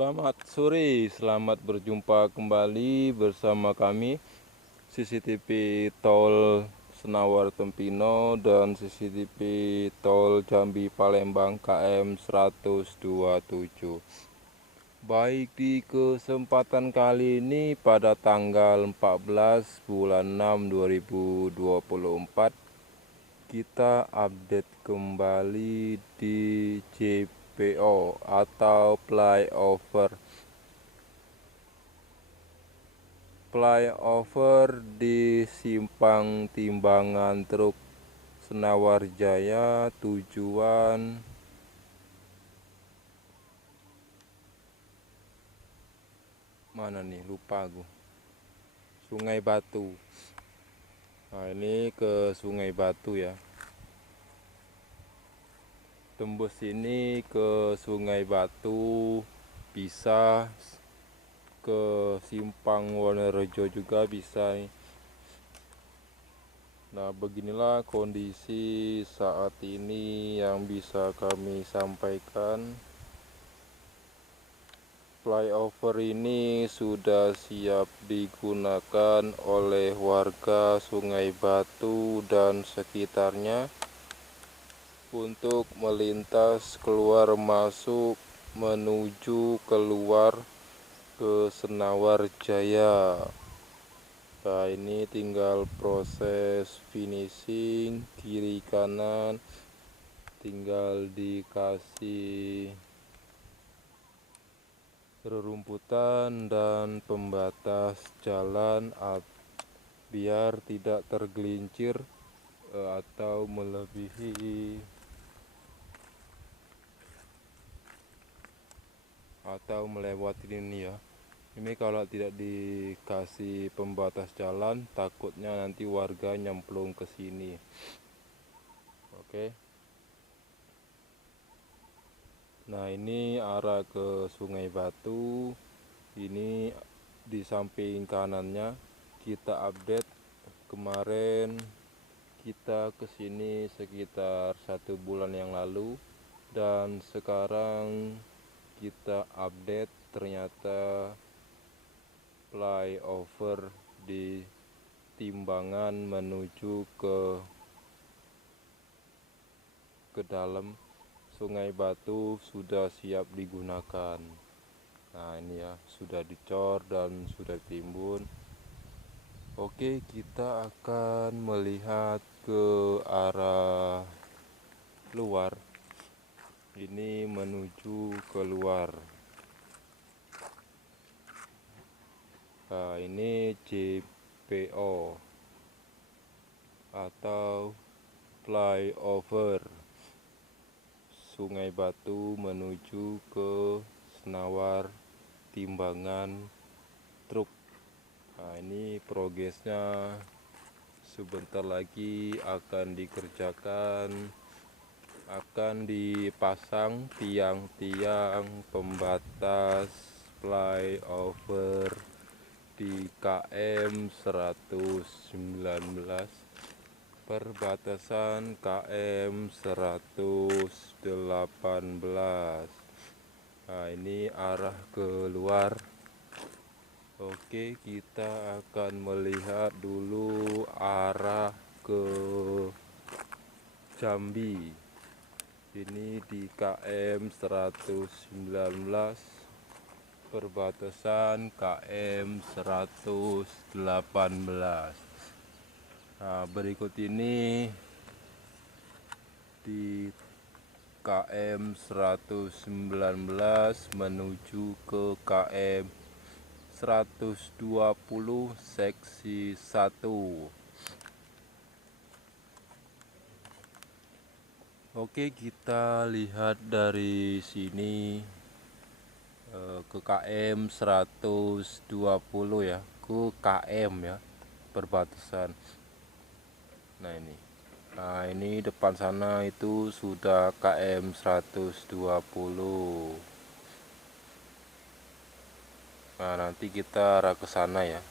Selamat sore, selamat berjumpa kembali bersama kami CCTV Tol Senawar Tempino dan CCTV Tol Jambi Palembang KM 127. Baik, di kesempatan kali ini pada tanggal 14 bulan 6 2024 kita update kembali di JPO atau flyover di Simpang Timbangan Truk Senawar Jaya tujuan mana nih, lupa aku. Sungai Batu. Nah, ini ke Sungai Batu ya. Tembus ini ke Sungai Batu, bisa ke Simpang Wonorejo juga bisa nih. Nah, beginilah kondisi saat ini yang bisa kami sampaikan. Flyover ini sudah siap digunakan oleh warga Sungai Batu dan sekitarnya untuk melintas keluar masuk menuju keluar ke Senawar Jaya. Nah, ini tinggal proses finishing kiri kanan, tinggal dikasih rerumputan dan pembatas jalan biar tidak tergelincir atau melebihi atau melewati ini ya. Ini kalau tidak dikasih pembatas jalan, takutnya nanti warga nyemplung ke sini. Oke. Nah, ini arah ke Sungai Batu. Ini di samping kanannya kita update. Kemarin kita kesini sekitar 1 bulan yang lalu, dan sekarang kita update ternyata flyover di Timbangan menuju ke dalam Sungai Batu sudah siap digunakan. Nah, ini ya, sudah dicor dan sudah ditimbun. Oke, kita akan melihat ke arah luar. Ini menuju keluar. Nah, ini JPO atau flyover Sungai Batu menuju ke Senawar Timbangan Truk. Nah, ini progresnya sebentar lagi akan dikerjakan, akan dipasang tiang-tiang pembatas flyover di KM 119 perbatasan KM 118. Nah, ini arah keluar. Oke, kita akan melihat dulu arah ke Jambi. Ini di KM 119 perbatasan KM 118. Nah, berikut ini di KM 119 menuju ke KM 120 seksi 1. Oke, kita lihat dari sini ke KM 120 ya, ke KM ya, perbatasan. Nah, ini depan sana itu sudah KM 120. Nah, nanti kita arah ke sana ya.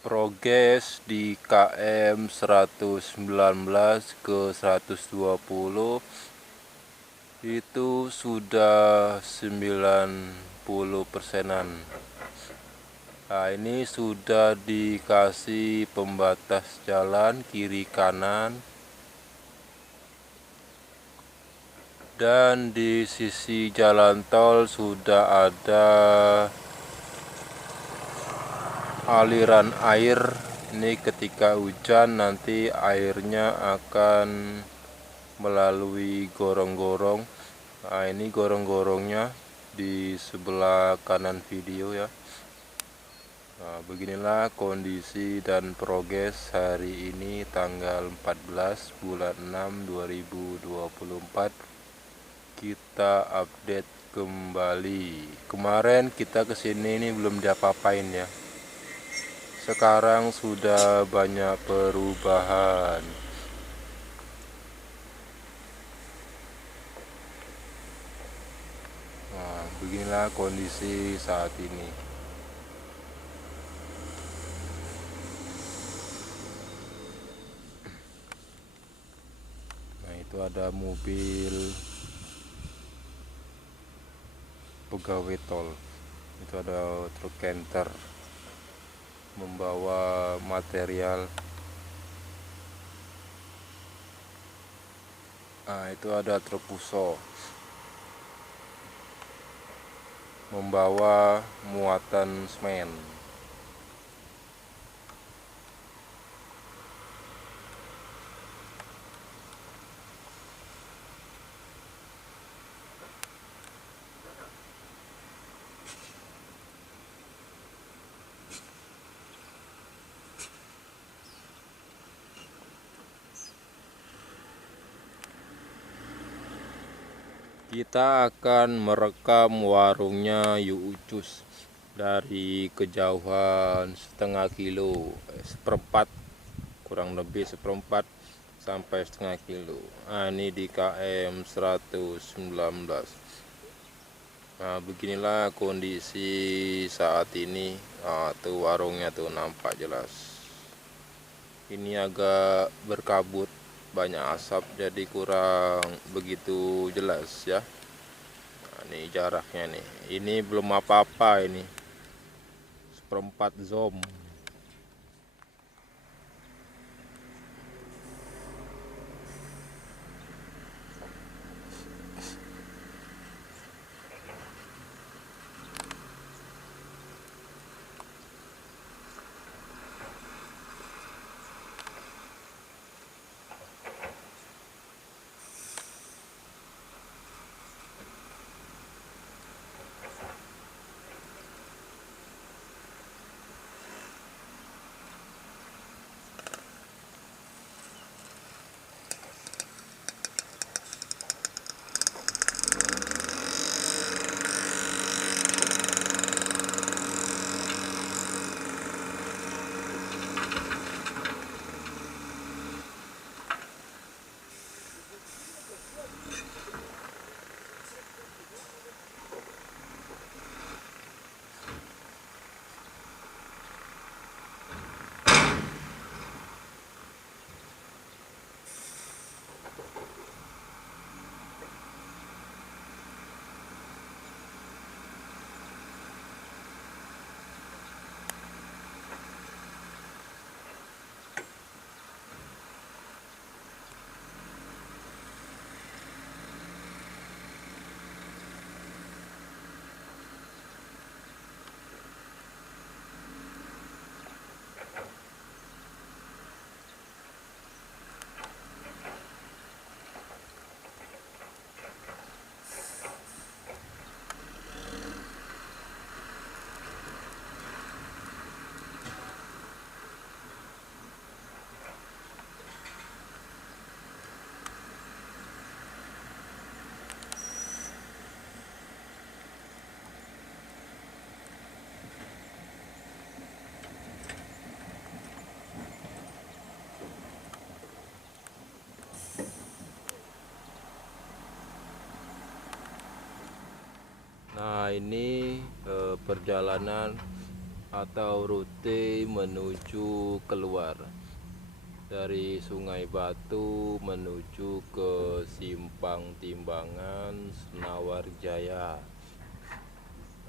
Progres di KM 119 ke 120 itu sudah 90%-an. Nah, ini sudah dikasih pembatas jalan kiri kanan, dan di sisi jalan tol sudah ada aliran air. Ini ketika hujan nanti airnya akan melalui gorong-gorong. Nah, ini gorong-gorongnya di sebelah kanan video ya. Nah, beginilah kondisi dan progres hari ini tanggal 14 bulan 6 2024. Kita update kembali. Kemarin kita kesini ini belum diapa-apain ya. Sekarang sudah banyak perubahan. Nah, beginilah kondisi saat ini. Nah, itu ada mobil pegawai tol. Itu ada truk canter membawa material. Nah, itu ada truk puso membawa muatan semen. Kita akan merekam warungnya Yu Ucus dari kejauhan setengah kilo, seperempat, kurang lebih seperempat sampai setengah kilo. Nah, ini di KM 119. Nah, beginilah kondisi saat ini. Nah, tuh warungnya tuh nampak jelas. Ini agak berkabut, banyak asap, jadi kurang begitu jelas ya. Nah, ini jaraknya nih, ini belum apa-apa, ini seperempat zoom. Nah, ini perjalanan atau rute menuju keluar. dari Sungai Batu menuju ke Simpang Timbangan Senawar Jaya.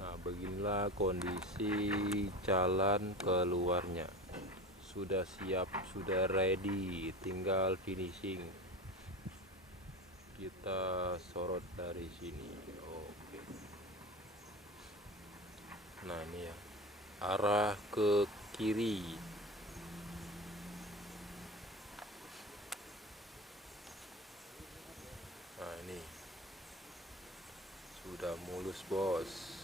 Nah, beginilah kondisi jalan keluarnya. Sudah siap, sudah ready, tinggal finishing. Kita sorot dari sini. Oke. Nah, ini ya. Arah ke kiri. Nah, ini sudah mulus, bos.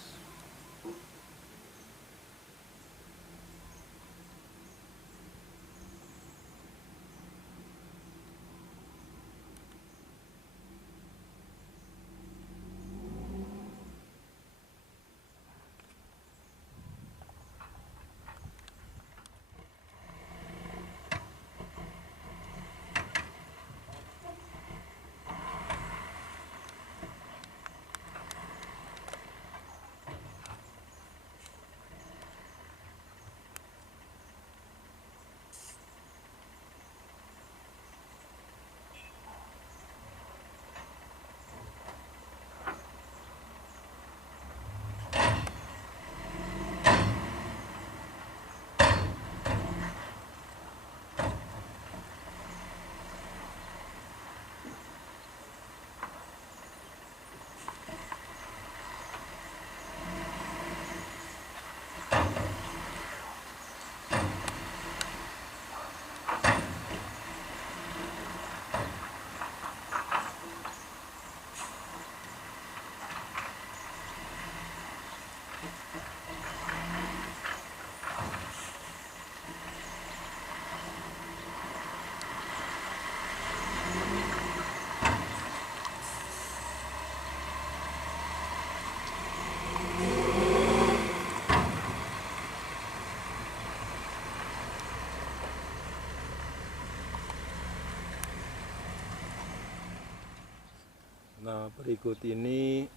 Nah, berikut ini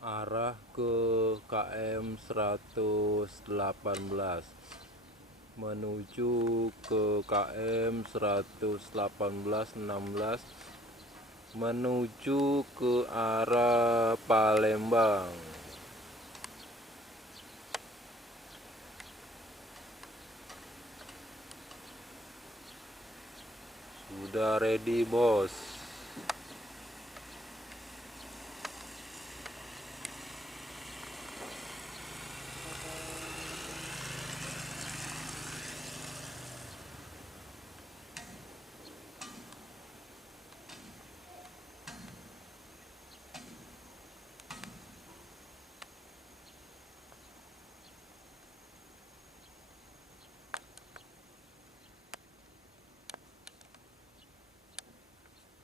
arah ke KM 118 menuju ke KM 118-16 menuju ke arah Palembang. Sudah ready, bos.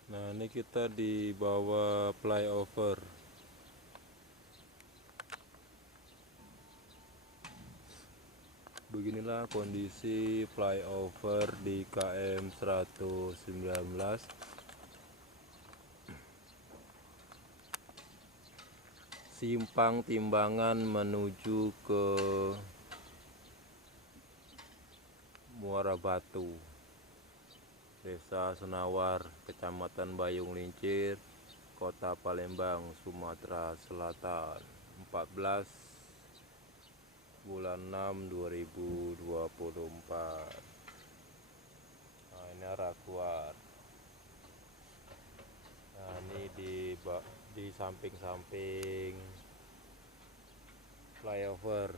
Nah, ini kita di bawah flyover. Beginilah kondisi flyover di KM 119. Simpang Timbangan menuju ke Muara Batu, Desa Senawar, Kecamatan Bayung Lincir, Kota Palembang, Sumatera Selatan, 14 bulan 6 2024. Nah, ini arah keluar. Nah, ini di samping-samping flyover.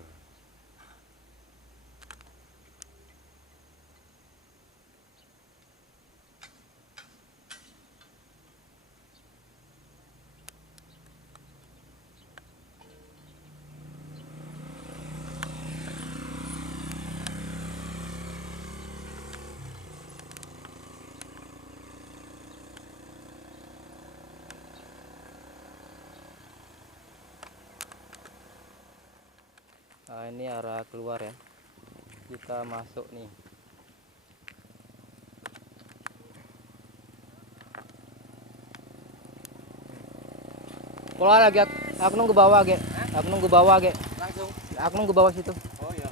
Nah, ini arah keluar ya. Kita masuk nih. Keluar lagi. Aku nunggu bawah, Ge. Aku nunggu bawah, Ge. Langsung. Aku nunggu bawah situ. Oh iya.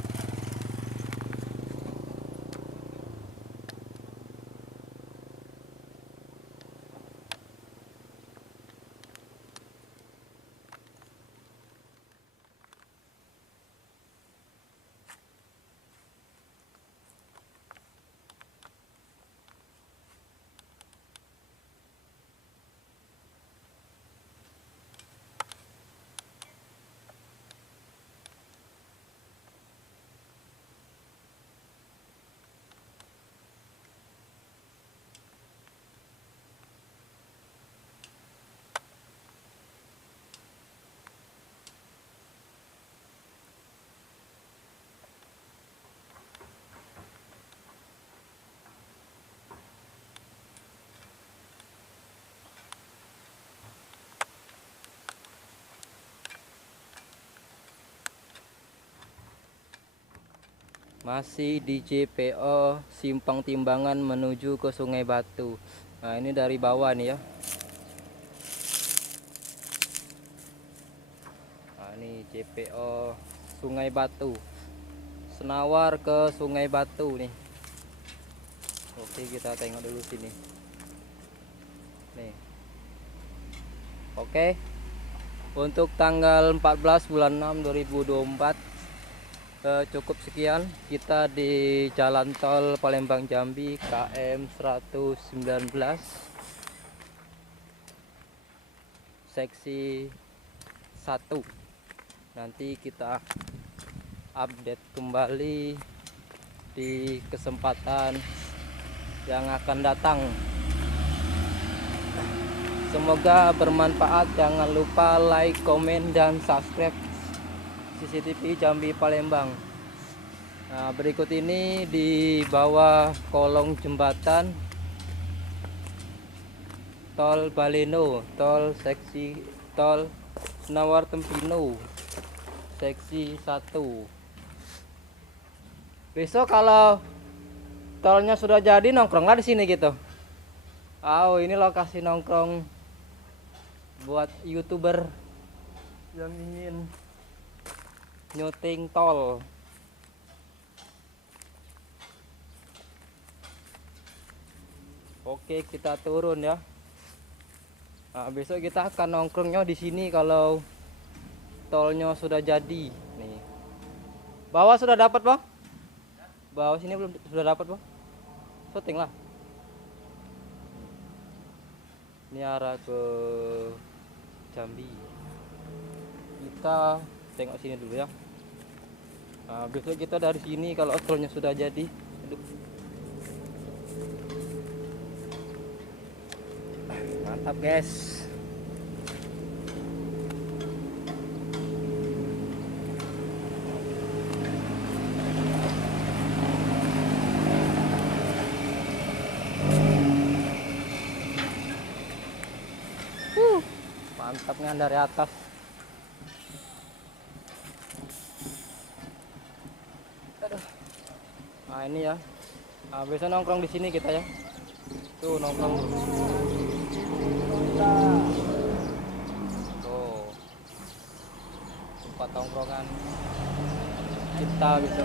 Masih di JPO Simpang Timbangan menuju ke Sungai Batu. Nah, ini dari bawah nih ya. Nah, ini JPO Sungai Batu. Senawar ke Sungai Batu nih. Oke, kita tengok dulu sini. Nih. Oke. Untuk tanggal 14 bulan 6 2024 cukup sekian kita di jalan tol Palembang Jambi KM 119 seksi 1. Nanti kita update kembali di kesempatan yang akan datang. Semoga bermanfaat. Jangan lupa like, komen, dan subscribe CCTV Jambi Palembang. Nah, berikut ini di bawah kolong jembatan tol Baleno, tol Senawar Tempino seksi 1. Besok kalau tolnya sudah jadi, nongkronglah di sini gitu. Oh, ini lokasi nongkrong buat YouTuber yang ingin nyuting tol. Oke, kita turun ya. Nah, besok kita akan nongkrongnya di sini kalau tolnya sudah jadi. Nih. Bawah sudah dapat, Bang? Bawah sini belum sudah dapat, Bang? Syuting lah. Ini arah ke Jambi. Kita tengok sini dulu ya. Nah, besok kita dari sini kalau tolnya sudah jadi. Aduh. Mantap guys. Mantapnya dari atas. Aduh. Nah, ini ya. Nah, biasa nongkrong di sini kita ya. Tuh nongkrong. Tuh. Tempat nongkrongan kita bisa.